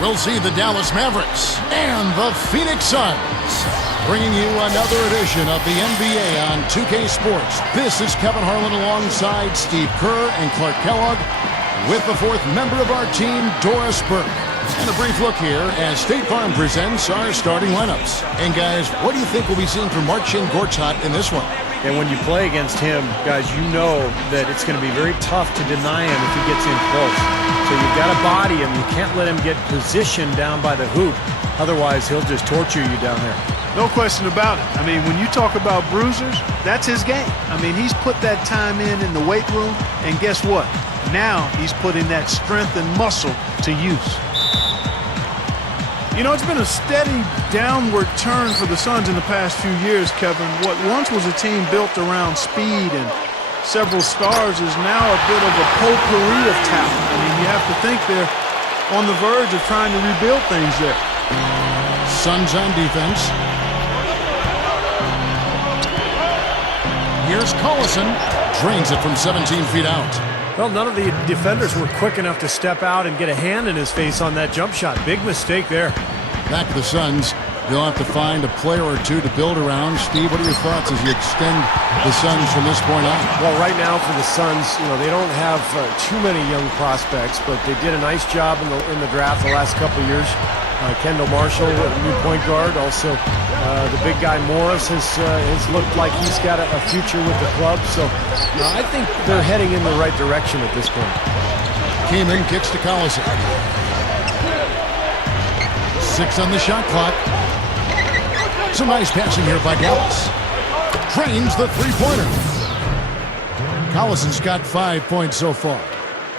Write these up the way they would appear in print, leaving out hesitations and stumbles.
we'll see the Dallas Mavericks and the Phoenix Suns. Bringing you another edition of the NBA on 2K Sports. This is Kevin Harlan alongside Steve Kerr and Clark Kellogg with the fourth member of our team, Doris Burke. And a brief look here as State Farm presents our starting lineups. And guys, what do you think we'll be seeing from Marcin Gortat in this one? And when you play against him, guys, you know that it's going to be very tough to deny him if he gets in close. So you've got to body him. You can't let him get positioned down by the hoop. Otherwise, he'll just torture you down there. No question about it. I mean, when you talk about bruisers, that's his game. I mean, he's put that time in the weight room, and guess what? Now he's putting that strength and muscle to use. You know, it's been a steady downward turn for the Suns in the past few years, Kevin. What once was a team built around speed and several stars is now a bit of a potpourri of talent. I mean, you have to think they're on the verge of trying to rebuild things there. Suns on defense. Here's Collison. Drains it from 17 feet out. Well, none of the defenders were quick enough to step out and get a hand in his face on that jump shot. Big mistake there. Back to the Suns. They'll have to find a player or two to build around. Steve, what are your thoughts as you extend the Suns from this point on? Well, right now for the Suns, you know, they don't have too many young prospects, but they did a nice job in the draft the last couple of years. Kendall Marshall, new point guard. Also, the big guy Morris has looked like he's got a future with the club. So I think they're heading in the right direction at this point. Kamen kicks to Collison. 6 on the shot clock. Some nice passing here by Dallas. Drains the three-pointer. Collison's got 5 points so far.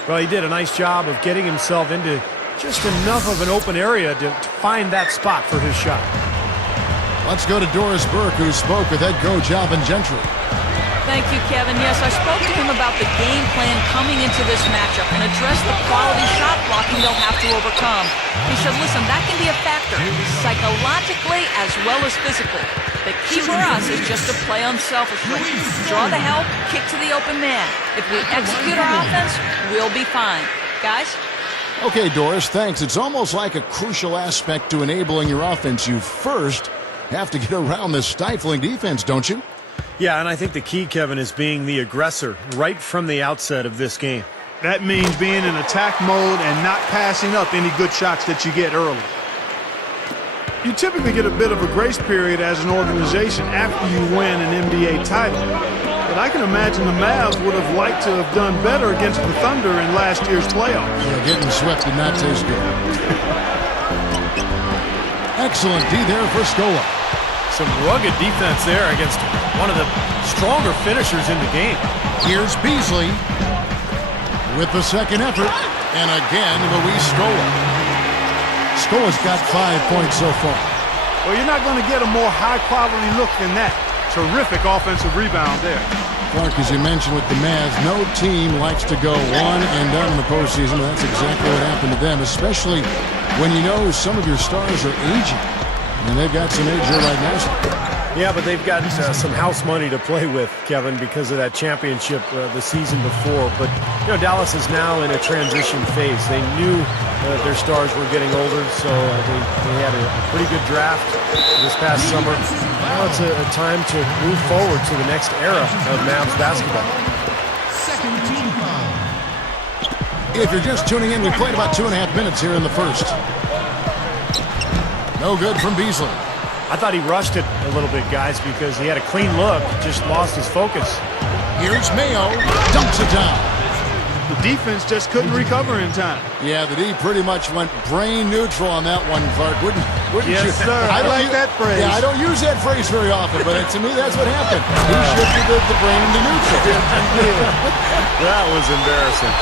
Well, he did a nice job of getting himself into just enough of an open area to find that spot for his shot. Let's go to Doris Burke, who spoke with head coach Alvin Gentry. Thank you, Kevin. Yes, I spoke to him about the game plan coming into this matchup and addressed the quality shot blocking they'll have to overcome. He said, listen, that can be a factor, psychologically as well as physically. The key for us is just to play unselfishly. Draw the help, kick to the open man. If we execute our offense, we'll be fine. Guys? Okay, Doris, thanks. It's almost like a crucial aspect to enabling your offense. You first have to get around this stifling defense, don't you? Yeah, and I think the key, Kevin, is being the aggressor right from the outset of this game. That means being in attack mode and not passing up any good shots that you get early. You typically get a bit of a grace period as an organization after you win an NBA title. But I can imagine the Mavs would have liked to have done better against the Thunder in last year's playoffs. Yeah, getting swept did not taste good. Excellent D there for Scola. Some rugged defense there against one of the stronger finishers in the game. Here's Beasley with the second effort. And again, Luis Scola. Scola's got 5 points so far. Well, you're not going to get a more high-quality look than that. Terrific offensive rebound there. Clark, as you mentioned with the Mavs, no team likes to go one and done in the postseason. That's exactly what happened to them, especially when you know some of your stars are aging. And they've got some age here right now. Yeah, but they've got some house money to play with, Kevin, because of that championship the season before. But, you know, Dallas is now in a transition phase. They knew their stars were getting older, so they had a pretty good draft this past summer. Now it's a time to move forward to the next era of Mavs basketball. Second team foul. If you're just tuning in, we played about 2.5 minutes here in the first. No good from Beasley. I thought he rushed it a little bit, guys, because he had a clean look, just lost his focus. Here's Mayo, dunks it down. The defense just couldn't recover in time. Yeah, the D pretty much went brain neutral on that one, Clark. Wouldn't yes, you? Sir. I like that phrase. Yeah, I don't use that phrase very often, but to me, that's what happened. He shifted the brain into neutral. That was embarrassing.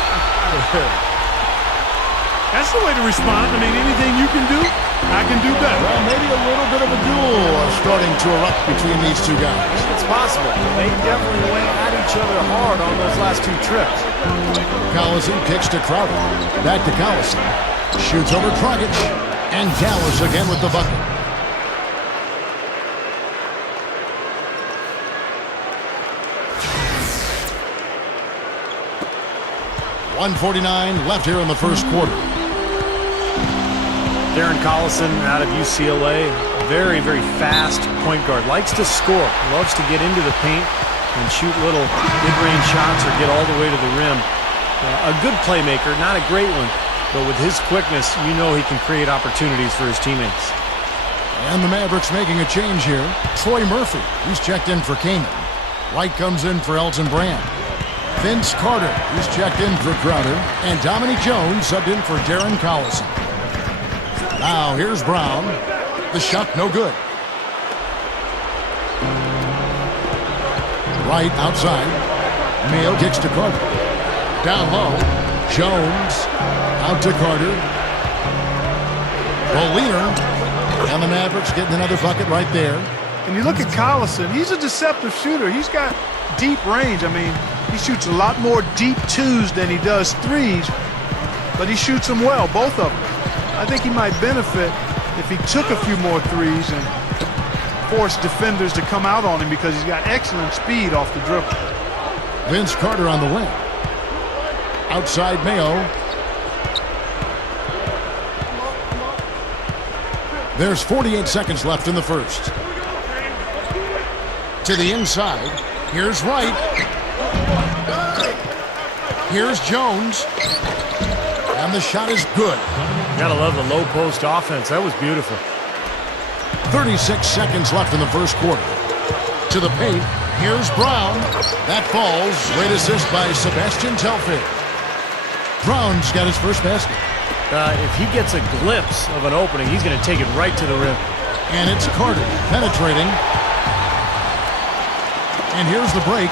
That's the way to respond. I mean, anything you can do, I can do better. Well, maybe a little bit of a duel starting to erupt between these two guys. It's possible. They definitely went at each other hard on those last two trips. Collison kicks to Crowder. Back to Collison. Shoots over Dragic. And Dallas again with the bucket. .149 left here in the first quarter. Darren Collison out of UCLA, very, very fast point guard. Likes to score, loves to get into the paint and shoot little mid-range shots or get all the way to the rim. A good playmaker, not a great one, but with his quickness, you know he can create opportunities for his teammates. And the Mavericks making a change here. Troy Murphy, he's checked in for Kanan. White comes in for Elton Brand. Vince Carter, he's checked in for Crowder. And Dominique Jones subbed in for Darren Collison. Now here's Brown. The shot no good. Right outside. Mayo kicks to Carter. Down low. Jones out to Carter. Boliner. And the Mavericks getting another bucket right there. And you look at Collison, he's a deceptive shooter. He's got deep range. I mean, he shoots a lot more deep twos than he does threes, but he shoots them well, both of them. I think he might benefit if he took a few more threes and forced defenders to come out on him because he's got excellent speed off the dribble. Vince Carter on the wing. Outside Mayo. There's 48 seconds left in the first. To the inside. Here's Wright. Here's Jones. And the shot is good. Gotta love the low post offense. That was beautiful. 36 seconds left in the first quarter. To the paint. Here's Brown. That falls. Great assist by Sebastian Telfair. Brown's got his first basket. If he gets a glimpse of an opening, he's going to take it right to the rim. And it's Carter penetrating. And here's the break.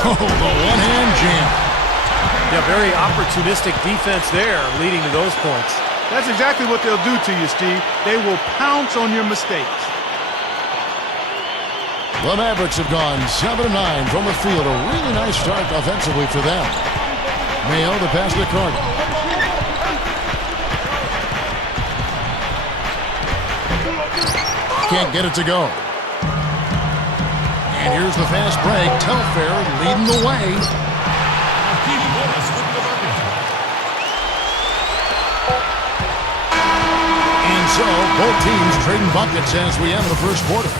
Oh, the one-hand jam. Yeah, very opportunistic defense there, leading to those points. That's exactly what they'll do to you, Steve. They will pounce on your mistakes. The Mavericks have gone 7-9 from the field. A really nice start offensively for them. Mayo, the pass to Carter. Can't get it to go. And here's the fast break. Telfair leading the way. And so both teams trading buckets as we end the first quarter.